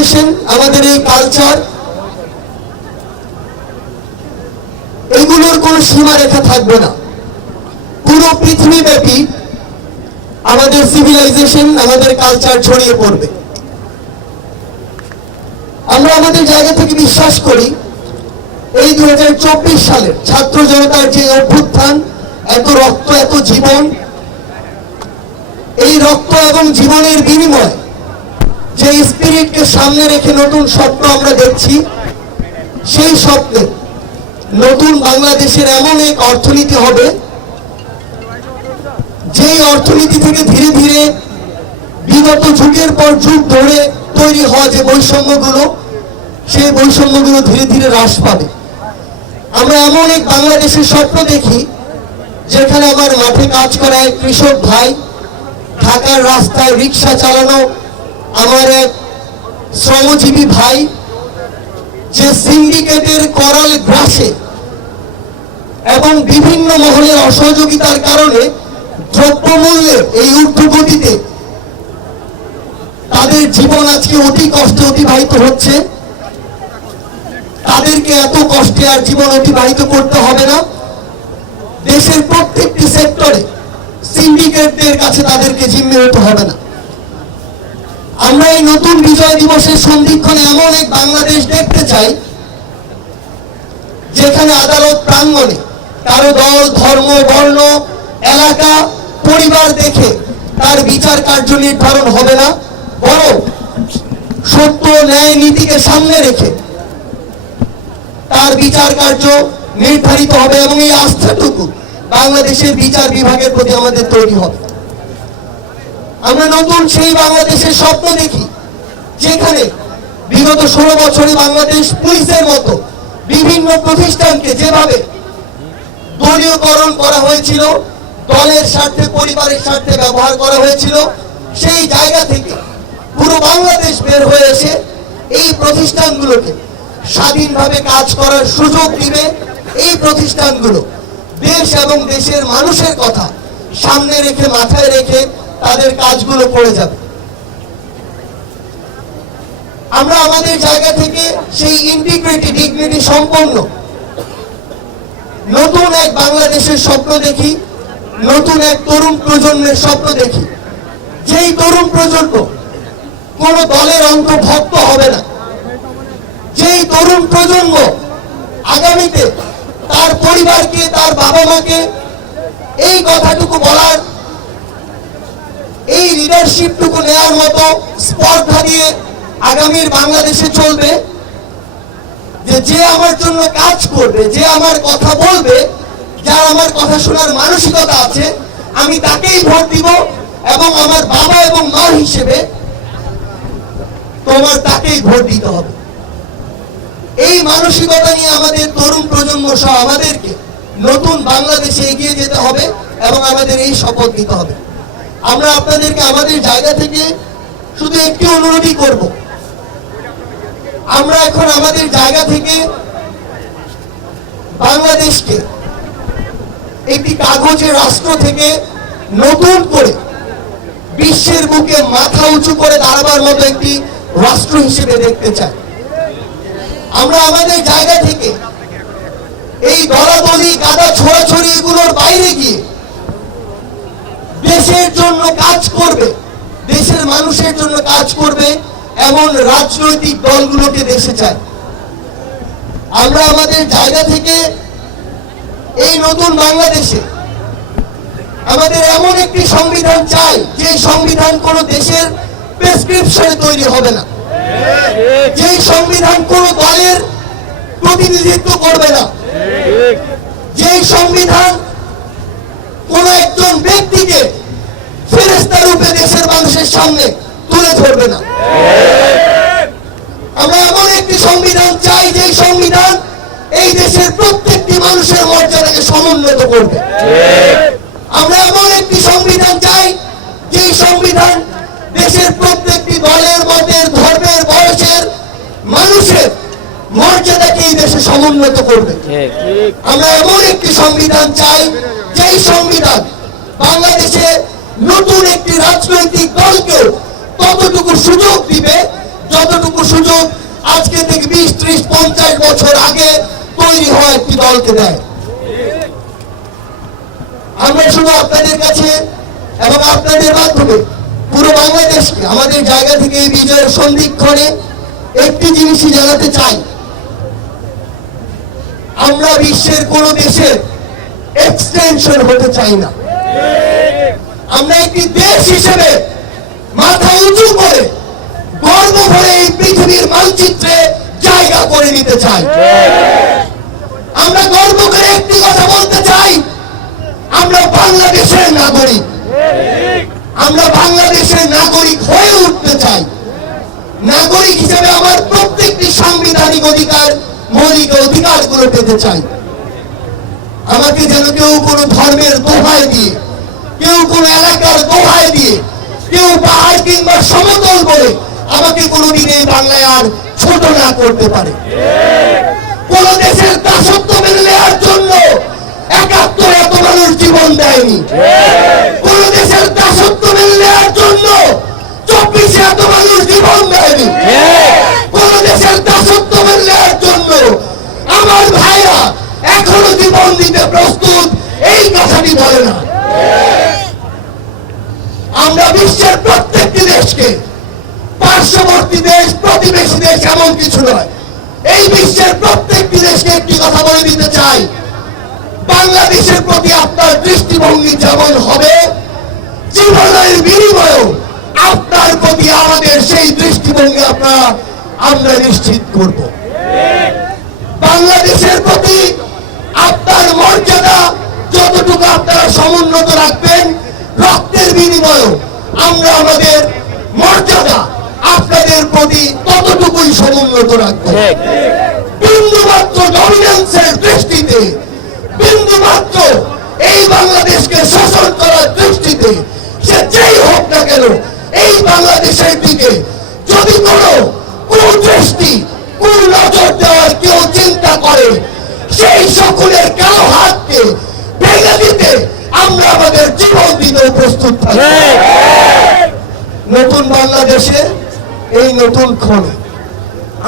Civilisation, আমাদের এই culture, এগুলোর কোনো সীমারেখা থাকবে না। পুরো পৃথিবীব্যাপী আমাদের সিভিলাইজেশন, আমাদের কালচার ছড়িয়ে পড়বে। আমরা আমাদের জায়গা থেকে বিশ্বাস করি এই 2024 সালের ছাত্র জনতার যে অভ্যুত্থান, এত রক্ত, এত জীবন, এই রক্ত এবং জীবনের বিনিময়ে যে স্পিরিটকে সামনে রেখে নতুন স্বপ্ন আমরা দেখছি, সেই স্বপ্নে নতুন বাংলাদেশের এমন এক অর্থনীতি হবে যেই অর্থনীতি থেকে ধীরে ধীরে বিগত যুগের পর যুগ ধরে তৈরি হওয়া যে বৈষম্যগুলো, সেই বৈষম্যগুলো ধীরে ধীরে হ্রাস পাবে। আমরা এমন এক বাংলাদেশের স্বপ্ন দেখি যেখানে আমার মাঠে কাজ করা এক কৃষক ভাই, ঢাকার রাস্তায় রিক্সা চালানো আমার এক শ্রমজীবী ভাই, যে সিন্ডিকেটের করাল গ্রাসে এবং বিভিন্ন মহলের অসহযোগিতার কারণে দ্রব্যমূল্যের এই ঊর্ধ্বগতিতে তাদের জীবন আজকে অতি কষ্টে অতিবাহিত হচ্ছে, তাদেরকে এত কষ্টে আর জীবন অতিবাহিত করতে হবে না। দেশের প্রত্যেকটি সেক্টরে সিন্ডিকেটদের কাছে তাদেরকে জিম্মি হতে হবে না। আমরা এই নতুন বিজয় দিবসের সন্ধিক্ষণে এমন এক বাংলাদেশ দেখতে চাই যেখানে আদালত প্রাঙ্গণে কারো দল, ধর্ম, বর্ণ, এলাকা, পরিবার দেখে তার বিচার কার্য নির্ধারণ হবে না, বরং সত্য, ন্যায়, নীতিকে সামনে রেখে তার বিচার কার্য নির্ধারিত হবে এবং এই আস্থাটুকু বাংলাদেশের বিচার বিভাগের প্রতি আমাদের তৈরি হবে। আমরা নতুন সেই বাংলাদেশের স্বপ্ন দেখি যেখানে বিগত 16 বছরে বাংলাদেশ পুলিশের মতো বিভিন্ন প্রতিষ্ঠানকে যেভাবে দলীয়করণ করা হয়েছিল, দলের স্বার্থে, পরিবারের স্বার্থে ব্যবহার করা হয়েছিল, সেই জায়গা থেকে পুরো বাংলাদেশ বের হয়ে এসে এই প্রতিষ্ঠানগুলোকে স্বাধীনভাবে কাজ করার সুযোগ দিবে। এই প্রতিষ্ঠানগুলো দেশ এবং দেশের মানুষের কথা সামনে রেখে, মাথায় রেখে তাদের কাজগুলো করে যাবে। আমরা আমাদের জায়গা থেকে সেই ইন্টিগ্রিটি, ডিগনিটি সম্পন্ন নতুন এক বাংলাদেশের স্বপ্ন দেখি, নতুন এক তরুণ প্রজন্মের স্বপ্ন দেখি, যেই তরুণ প্রজন্ম কোন দলের অন্তর্ভুক্ত হবে না, যেই তরুণ প্রজন্ম আগামীতে তার পরিবারকে, তার বাবা মাকে এই কথাটুকু বলার, এই লিডারশিপটুকু নেওয়ার মতো স্পর্ধা দিয়ে আগামীর বাংলাদেশে চলবে, যে আমার জন্য কাজ করবে, যে আমার কথা বলবে, যার আমার কথা শোনার মানসিকতা আছে, আমি তাকেই ভোট দিব এবং আমার বাবা এবং মা হিসেবে তোমার তাকেই ভোট দিতে হবে। এই মানসিকতা নিয়ে আমাদের তরুণ প্রজন্ম সহ আমাদেরকে নতুন বাংলাদেশে এগিয়ে যেতে হবে এবং আমাদের এই শপথ নিতে হবে। আমরা আপনাদেরকে আমাদের জায়গা থেকে শুধু একটি অনুরোধই করব, আমরা এখন আমাদের জায়গা থেকে বাংলাদেশকে একটি কাগজের রাষ্ট্র থেকে নতুন করে বিশ্বের বুকে মাথা উঁচু করে দাঁড়াবার মতো একটি রাষ্ট্র হিসেবে দেখতে চাই। আমরা আমাদের জায়গা থেকে এই দলাদলি, গাদা ছোড়াছড়ি এগুলোর বাইরে গিয়ে দেশের জন্য কাজ করবে, দেশের মানুষের জন্য কাজ করবে এমন রাজনৈতিক দলগুলোকে দেশে চাই। আমরা আমাদের জায়গা থেকে এই নতুন বাংলাদেশে আমাদের এমন একটি সংবিধান চাই যে সংবিধান কোন দেশের প্রেসক্রিপশনে তৈরি হবে না, যে সংবিধান কোন দলের প্রতিনিধিত্ব করবে না, যে সংবিধান কোন একজন ব্যক্তিকে ফেরেশতা রূপে দেশের মানুষের সামনে তুলে ধরবে না। আমরা এমন একটি সংবিধান চাই যে সংবিধান এই দেশের প্রত্যেকটি মানুষের মর্যাদাকে সমুন্নত করবে। আমরা এমন একটি সংবিধান চাই যে সংবিধান দেশের প্রত্যেকটি দলের, মতের, ধর্মের, বয়সের মানুষের মর্যাদাকে এই দেশে সমুন্নত করবে। আমরা এমন একটি সংবিধান চাই যেই সংবিধান বাংলাদেশে নতুন একটি রাজনৈতিক দলকে ততটুকু সুযোগ দিবে যতটুকু সুযোগ আজকে থেকে 20, 30, 50 বছর আগে তৈরি হওয়া একটি দলকে দেয়। আমরা শুধু আপনাদের কাছে এবং আপনাদের মাধ্যমে পুরো বাংলাদেশকে আমাদের জায়গা থেকে এই বিজয়ের সন্ধিক্ষণে একটি জিনিসই জানাতে চাই, আমরা বিশ্বের কোন দেশের এক্সটেনশন হতে চাই না। আমরা একটি দেশ হিসেবে মাথা উঁচু করে গর্ব ভরে এই পৃথিবীর মানচিত্রে জায়গা করে নিতে চাই। আমরা গর্ব করে একটি কথা বলতে চাই, আমরা বাংলাদেশের নাগরিক, আমরা বাংলাদেশের নাগরিক হয়ে উঠতে চাই। নাগরিক হিসেবে আমার প্রত্যেকটি সাংবিধানিক অধিকার, মৌলিক অধিকারগুলো পেতে চাই। আমাকে যেন কেউ কোনো ধর্মের দোহাই দিয়ে, কেউ কোনো এলাকার দোহাই দিয়ে, কেউ পাহাড় কিংবা সমতল বলে আমাকে কোনোদিন এই বাংলায় আর ছোট না করতে পারে। কোন দেশের দাসত্ব মেনে নেওয়ার জন্য ৭১ এত মানুষ জীবন দেয়নি। কোন দেশের দাসত্ব মেনে নেওয়ার জন্য ২৪ এত মানুষ জীবন দেয়নি। কোন দেশের দাসত্ব মেনে নেওয়ার জন্য আমার ভাইরা এখনো জীবন দিতে প্রস্তুত, এই কথাটি বলে না। আমরা বিশ্বের প্রত্যেকটি দেশকে, পার্শ্ববর্তী দেশ, প্রতিবেশী দেশ এমন কিছু নয়, এই বিশ্বের প্রত্যেকটি দেশকে একটি কথা বলে দিতে চাই, বাংলাদেশের প্রতি আপনার দৃষ্টিভঙ্গি যেমন হবে, জীবনের বিনিময়েও আপনার প্রতি আমাদের সেই দৃষ্টিভঙ্গি আমরা নিশ্চিত করব। বাংলাদেশের প্রতি আপনার মর্যাদা যতটুকু আপনারা সমুন্নত রাখবেন, রক্তের বিনিময়েও আমরা আমাদের মর্যাদা আপনাদের প্রতি ততটুকুই সমুন্নত রাখব। বিন্দুমাত্র ডমিনেন্সের দৃষ্টিতে, বিন্দুমাত্র এই বাংলাদেশকে শোষণ করার দৃষ্টিতে সে যেই হোক না কেন, এই বাংলাদেশের দিকে যদি কোনো কুদৃষ্টি, কুনজর দেওয়ার কেউ চিন্তা করে, সেই সকলের কালো হাতকে ভেঙে দিতে আমরা আমাদের জীবন দিতে প্রস্তুত থাকি। নতুন বাংলাদেশে এই নতুন ক্ষণে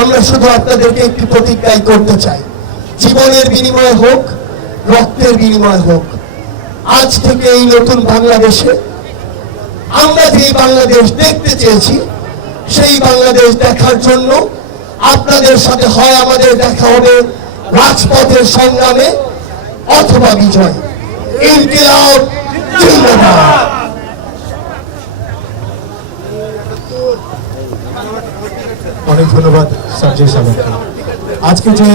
আমরা শুধু আপনাদেরকে একটি প্রতিজ্ঞাই করতে চাই, জীবনের বিনিময় হোক, রক্তের বিনিময় হোক, আজ থেকে এই নতুন বাংলাদেশে আমরা যে বাংলাদেশ দেখতে চেয়েছি, সেই বাংলাদেশ দেখার জন্য আপনাদের সাথে হয় আমাদের দেখা হবে রাজপথের সংগ্রামে অথবা বিজয়। ইনকিলাব জিন্দাবাদ। অনেক ধন্যবাদ সঞ্জয় সামন্ত। আজকে যে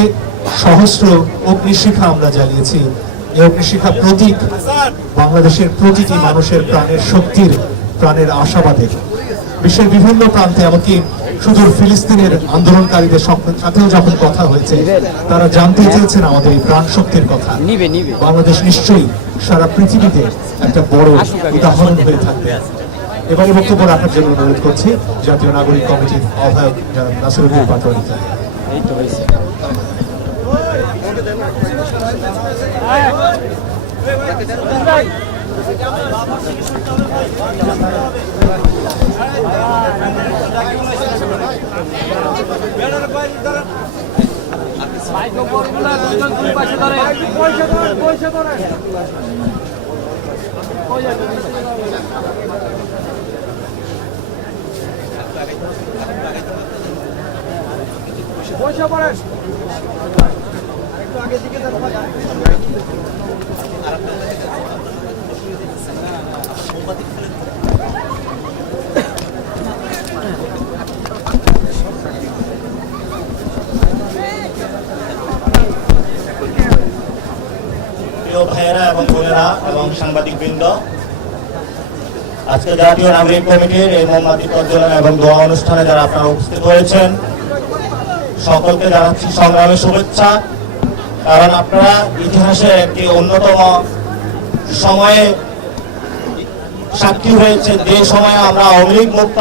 সহস্র অগ্নিশিখা আমরা জ্বালিয়েছি, এই অগ্নিশিখা প্রতীক বাংলাদেশের প্রতিটি মানুষের প্রাণের শক্তির, প্রাণের আশাবাদের। বিশ্বের বিভিন্ন প্রান্তে, এমনকি সুদূর ফিলিস্তিনের আন্দোলনকারীদের সাথেও যখন কথা হয়েছে, তারা জানতে চেয়েছেন আমাদের এই প্রাণ শক্তির কথা। বাংলাদেশ নিশ্চয়ই সারা পৃথিবীতে একটা বড় উদাহরণ হয়ে থাকবে। এবারে বক্তব্য রাখার জন্য অনুরোধ করছি জাতীয় নাগরিক কমিটির আহ্বায়ক জনাব নাসিরউদ্দিন পাটোয়ারিকে। পয়সা পড়েন আগে দিকে ভাইয়েরা এবং বোনেরা এবং সাংবাদিক বৃন্দ, আজকে জাতীয় নাগরিক কমিটির এই মোমবাতি প্রজ্বলন এবং দোয়া অনুষ্ঠানে যারা আপনারা উপস্থিত হয়েছেন, সকলকে জানাচ্ছি সংগ্রামের শুভেচ্ছা। কারণ আপনারা ইতিহাসে একটি অন্যতম সময়ে সাক্ষী হয়েছে, যে সময়ে আমরা আওয়ামী লীগ মুক্ত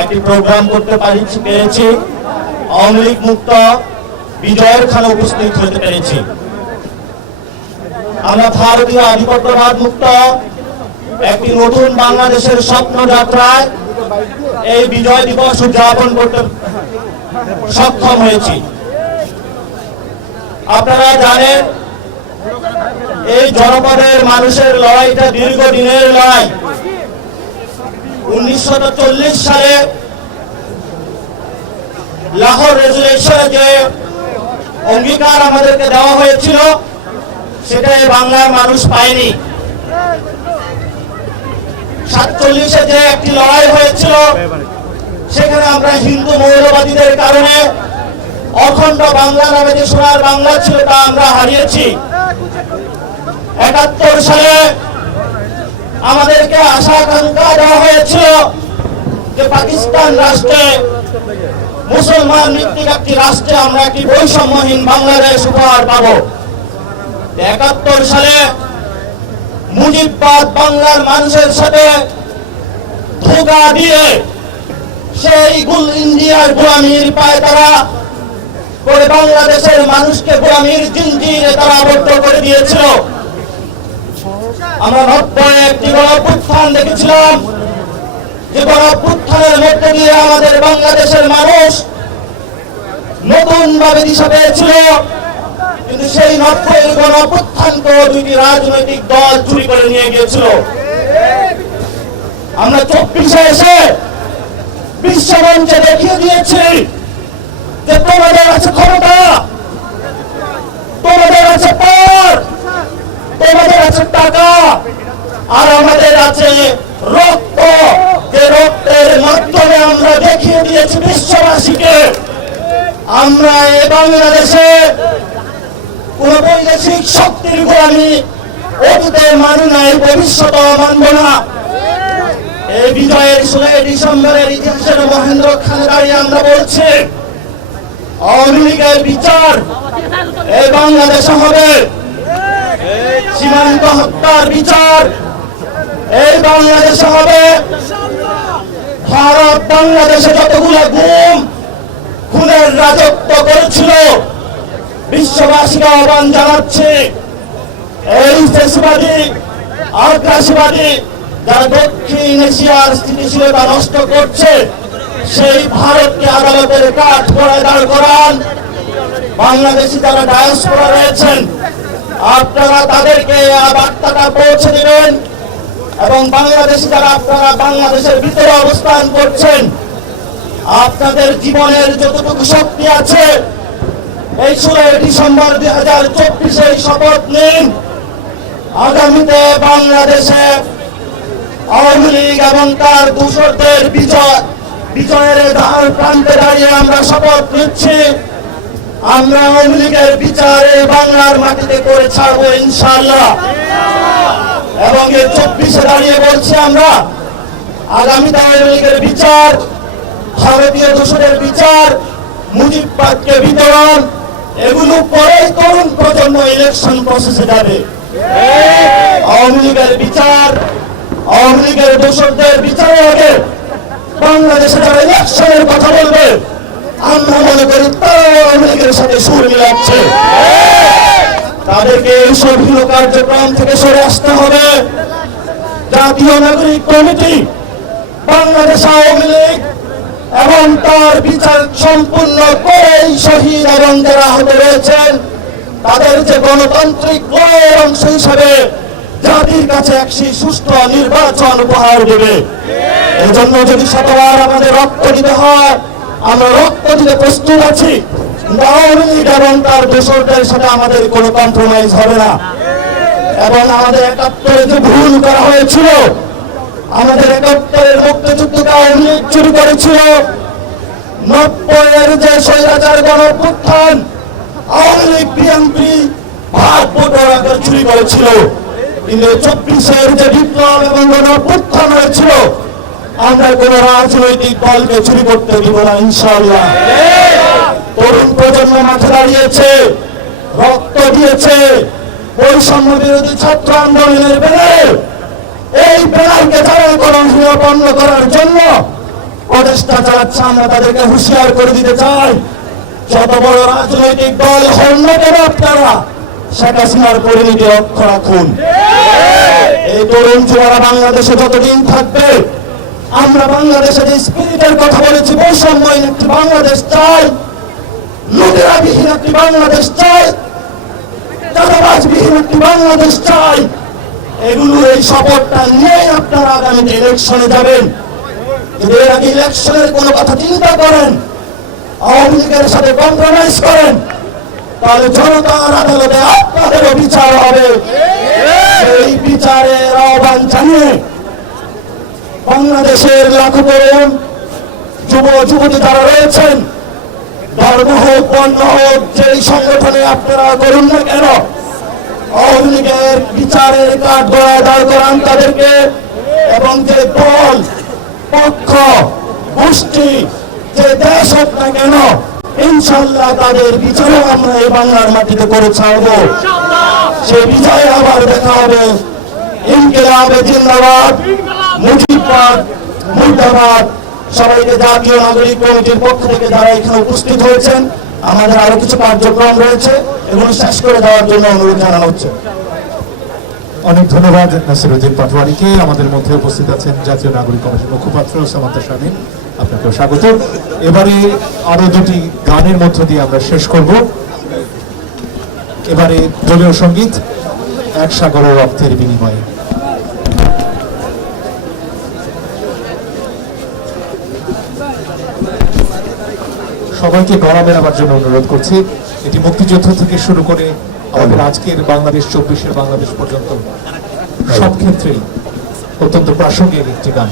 একটি প্রোগ্রাম করতে পেরেছি, আওয়ামী লীগ মুক্ত বিজয়ের খানে উপস্থিত হতে পেরেছি। আমরা ভারতীয় আধিপত্যবাদ মুক্ত একটি নতুন বাংলাদেশের স্বপ্ন যাত্রায় এই বিজয় দিবস উদযাপন করতে সক্ষম হয়েছি। আপনারা জানেন এই জনপদের মানুষের লড়াইটা দীর্ঘদিনের লড়াই। 1940 সালে লাহোর রেজুলেশনে যে অঙ্গীকার আমাদেরকে দেওয়া হয়েছিল সেটা বাংলার মানুষ পায়নি। 47-এ যে একটি লড়াই হয়েছিল সেখানে আমরা হিন্দু মৌলবাদীদের কারণে অখণ্ড বাংলা নামে যে সোনার বাংলা ছিল তা আমরা হারিয়েছি। 71 সালে আমাদেরকে আশা আকাঙ্ক্ষা দেওয়া হয়েছিল যে পাকিস্তান রাষ্ট্রে মুসলমান ভিত্তিক একটি রাষ্ট্রে আমরা একটি বৈষম্যহীন বাংলাদেশ উপহার পাব। 71 সালে মুজিববাদ বাংলার মানুষের সাথে ধোঁকা দিয়ে সেই ইন্ডিয়ার গোলামীর পায়তারা করে বাংলাদেশের মানুষকে গোলামীর জিঞ্জিরে তারা আবদ্ধ করে দিয়েছিল। আমরা 90-এ একটি গণঅভ্যুত্থান দেখেছিলাম, যে গণঅভ্যুত্থানের মধ্যে দিয়ে আমাদের বাংলাদেশের মানুষ নতুন ভাবে দিশা পেয়েছিল। কিন্তু সেই 90-এর গণঅভ্যুত্থানকেও দুইটি রাজনৈতিক দল চুরি করে নিয়ে গিয়েছিল। আমরা 24-এ এসে বিশ্বমঞ্চে দেখিয়ে দিয়েছি যে তোমাদের আছে ক্ষমতা, তোমাদের আছে পাওয়ার, তোমাদের আছে টাকা, আর আমাদের আছে রক্ত। যে রক্তের মাধ্যমে আমরা দেখিয়ে দিয়েছি বিশ্ববাসীকে আমরা এই বাংলাদেশে কোন বৈদেশিক শক্তির গোলামি অতীতে মানি নাই, ভবিষ্যতেও মানব না। এই বিজয়ের 16 ডিসেম্বরের ইতিহাসের মহেন্দ্রক্ষণে দাঁড়িয়ে আমরা বলছি আওয়ামী লীগের বিচার এই বাংলাদেশে হবে, সীমান্ত হত্যার বিচার এই বাংলাদেশে হবে। ভারত বাংলাদেশে যতগুলো খুনের রাজত্ব করেছিল বিশ্ববাসীকে আহ্বান জানাচ্ছে এই ফ্যাসিবাদী আগ্রাসীবাদী যারা দক্ষিণ এশিয়ার স্থিতিশীলতা নষ্ট করছে সেই ভারতকে আদালতের কাঠ করে দাঁড় করান। বাংলাদেশি যারা ডায়াসপোরা রয়েছেন আপনারা তাদেরকে বার্তাটা পৌঁছে দিবেন, এবং বাংলাদেশি যারা আপনারা বাংলাদেশের ভিতরে অবস্থান করছেন আপনাদের জীবনের যতটুকু শক্তি আছে এই 16 ডিসেম্বর 2024-এ শপথ নিন। আগামীতে বাংলাদেশে আওয়ামী লীগ এবং তার দূষরদের বিজয়ের দ্বার প্রান্তে দাঁড়িয়ে আমরা শপথ নিচ্ছি আমরা আওয়ামী লীগের বিচারে বাংলার মাটিতে করে ছাড়বো ইনশাআল্লাহ। এবং এই 24-এ দাঁড়িয়ে বলছি আমরা আগামীতে আওয়ামী লীগের বিচার, ভারতীয় দূষরের বিচার, মুজিববাদকে বিতরণ, এগুলো পরে তরুণ প্রজন্ম ইলেকশন প্রসেসে যাবে। আওয়ামী লীগের বিচার, আওয়ামী লীগের দোষরদের বিচারের আগে বাংলাদেশে যারা ইলেকশনের কথা বলবে আমরা মনে করি তারা আওয়ামী লীগের সাথে সুর মিলাচ্ছে। তাদেরকে এইসব হীন কার্যক্রম থেকে সরে আসতে হবে। জাতীয় নাগরিক কমিটি বাংলাদেশ আওয়ামী লীগ এবং তার বিচার সম্পূর্ণ করেই শহীদ এবং যারা আহত রয়েছেন তাদের যে গণতান্ত্রিক লড়াইয়ের অংশ হিসাবে জাতির কাছে একটি সুষ্ঠু নির্বাচন উপহার দেবে। এই জন্য যদি শতবার আমাদের রক্ত দিতে হয় আমরা রক্ত দিতে প্রস্তুত আছি। আওয়ামী লীগ এবং তার দোষরদের সাথে আমাদের কোনো কম্প্রোমাইজ হবে না। এবং আমাদের 71-এ যে ভুল করা হয়েছিল, আমাদের 71-এর মুক্তিযুদ্ধকে আওয়ামী লীগ চুরি করেছিল, 90-এর যে স্বৈরাচার গণঅভ্যুত্থান আওয়ামী লীগ বিএনপি ভাগ বটোয়ারা করে চুরি করেছিল। কিন্তু 24-এর যে বিপ্লব এবং গণঅভ্যুত্থান হয়েছিল আমরা কোন রাজনৈতিক দলকে চুরি করতে দিব না ইনশাআল্লাহ। তরুণ প্রজন্ম মাঠে দাঁড়িয়েছে, রক্ত দিয়েছে, বৈষম্য বিরোধী ছাত্র আন্দোলনের ব্যানারে এই ব্যানারকে যারা গণহীন করার জন্য প্রচেষ্টা চালাচ্ছে আমরা তাদেরকে হুঁশিয়ার করে দিতে চাই যত বড় রাজনৈতিক দল হন না কেন আপনারা শেখ হাসিনার পরিণতি লক্ষ্য রাখুন। এই তরুণ যুবরা বাংলাদেশে যতদিন থাকবে আমরা বাংলাদেশের এই স্পিরিটের কথা বলেছি, বৈষম্যহীন একটি বাংলাদেশ চাই, লুটেরাবিহীন একটি বাংলাদেশ চাই, চাঁদাবাজবিহীন একটি বাংলাদেশ চাই। এগুলো এই শপথটা নিয়ে আপনারা আগামীতে ইলেকশনে যাবেন। যদি এর আগে ইলেকশনের কোনো কথা চিন্তা করেন, আওয়ামী লীগের সাথে কম্প্রোমাইজ করেন, তাহলে জনতার আদালতে আপনাদেরও বিচার হবে। এই বিচারের আহ্বান জানিয়ে বাংলাদেশের লাখো তরুণ যুব যুবতী যারা রয়েছেন, ধর্ম হোক বর্ণ হোক, যেই সংগঠনে আপনারা করুন না কেন, আওয়ামী লীগের বিচারের কাঠ গড়ায় দাঁড় করান তাদেরকে, এবং যে দল পক্ষ গোষ্ঠী যে দেশ হোক না কেন, ইনশাল্লাহ তাদের বিচারও আমরা এই বাংলার মাটিতে করে ছাড়বো। সেই বিজয় আবার দেখা হবে। ইনকিলাবে জিন্দাবাদ, মুজিববাদ, মুর্দাবাদ। সবাইকে জাতীয় নাগরিক কমিটির পক্ষ থেকে যারা এখানে উপস্থিত হয়েছেন, আমাদের আরো কিছু কার্যক্রম রয়েছে, এগুলো শেষ করে দেওয়ার জন্য অনুরোধ জানানো হচ্ছে। অনেক ধন্যবাদ নাসিরউদ্দিন পাটোয়ারিকে। আমাদের মধ্যে উপস্থিত আছেন জাতীয় নাগরিক কমিটির মুখপাত্র সামান্তা শামীম, আপনাকেও স্বাগত। এবারে আরো দুটি গানের মধ্য দিয়ে আমরা শেষ করব। এবারে দলীয় সঙ্গীত এক সাগরের রক্তের বিনিময়ে। সবাইকে গলা মেলাবার জন্য অনুরোধ করছি। এটি মুক্তিযুদ্ধ থেকে শুরু করে আমাদের আজকের বাংলাদেশ 24-এর বাংলাদেশ পর্যন্ত সব ক্ষেত্রেই অত্যন্ত প্রাসঙ্গিক একটি গান।